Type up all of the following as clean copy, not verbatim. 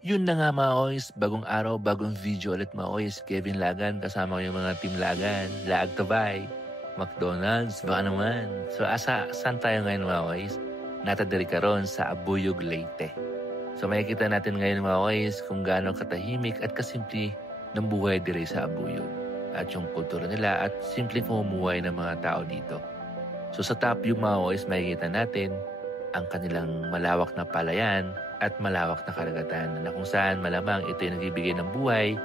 Yun na nga mga koys, bagong araw, bagong video ulit mga koys. Kevin Lagan, kasama ko yung mga team Lagan, Laag Tabay, McDonald's, baka naman. So saan tayo ngayon mga koys? Natadiri ka ron sa Abuyog, Leyte. So makikita natin ngayon mga koys kung gaano katahimik at kasimple ng buhay diri sa Abuyog. At yung kultura nila at simpleng pamumuhay ng mga tao dito. So sa top view mga koys, makikita natin ang kanilang malawak na palayan at malawak na karagatan na kung saan malamang ito yung nagbibigay ng buhay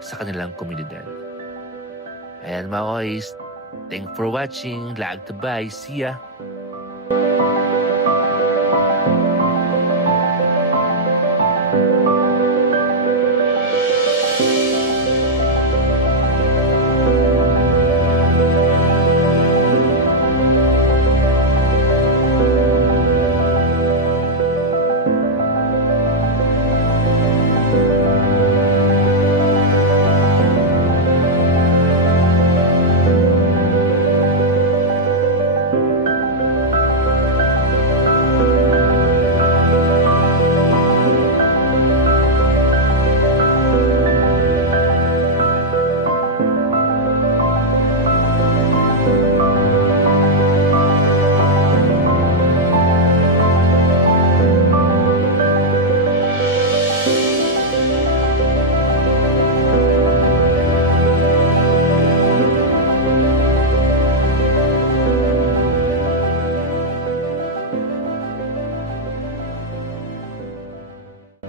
sa kanilang komunidad. Ayan mga koys, thanks for watching. Laag Tabay, see ya!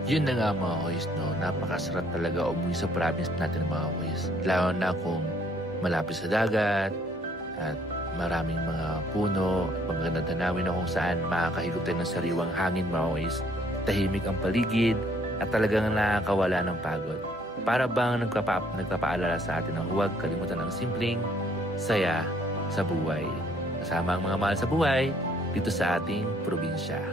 Yun na nga mga koys, no? Napakasarap talaga umuwi sa province natin mga koys. Lalo na kung malapit sa dagat at maraming mga puno at magandang tanawin na kung saan makakahigop tayo ng sariwang hangin mga koys. Tahimik ang paligid at talagang nakakawala ng pagod. Para bang nagpapaalala sa atin na huwag kalimutan ang simpleng saya sa buhay. Kasama ang mga mahal sa buhay dito sa ating probinsya.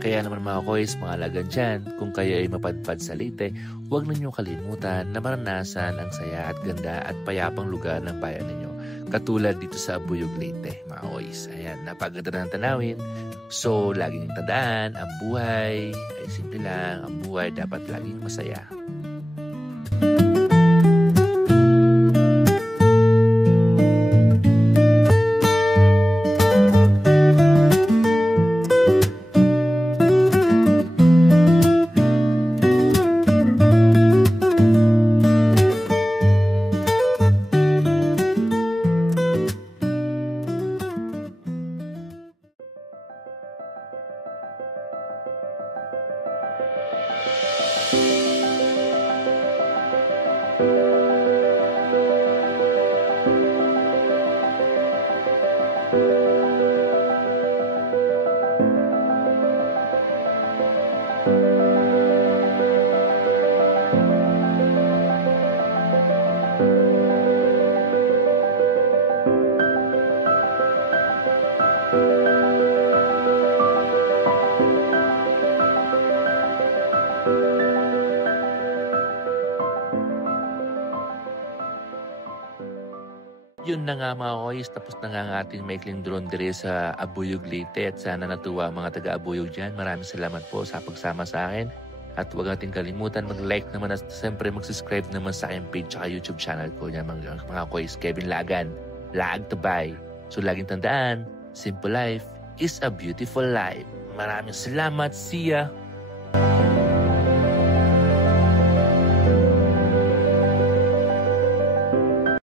Kaya naman mga koys, mga lagan dyan, kung kayo ay mapadpad sa Leyte, huwag ninyong kalimutan na maranasan ang saya at ganda at payapang lugar ng bayan ninyo. Katulad dito sa Abuyog, Leyte, mga koys. Ayan, napaganda ng tanawin. So, laging tandaan, ang buhay ay simple lang. Ang buhay dapat laging masaya. Yun na nga mga koys, tapos na nga ang ating maikling drone dire sa Abuyog, Leyte at sana natuwa ang mga taga-Abuyog dyan. Maraming salamat po sa pagsama sa akin at huwag natin kalimutan mag-like naman at siyempre mag-subscribe naman sa aking page at YouTube channel ko niya mga koys, Kevin Lagan, Laag Tabay. So laging tandaan, simple life is a beautiful life. Maraming salamat, see ya!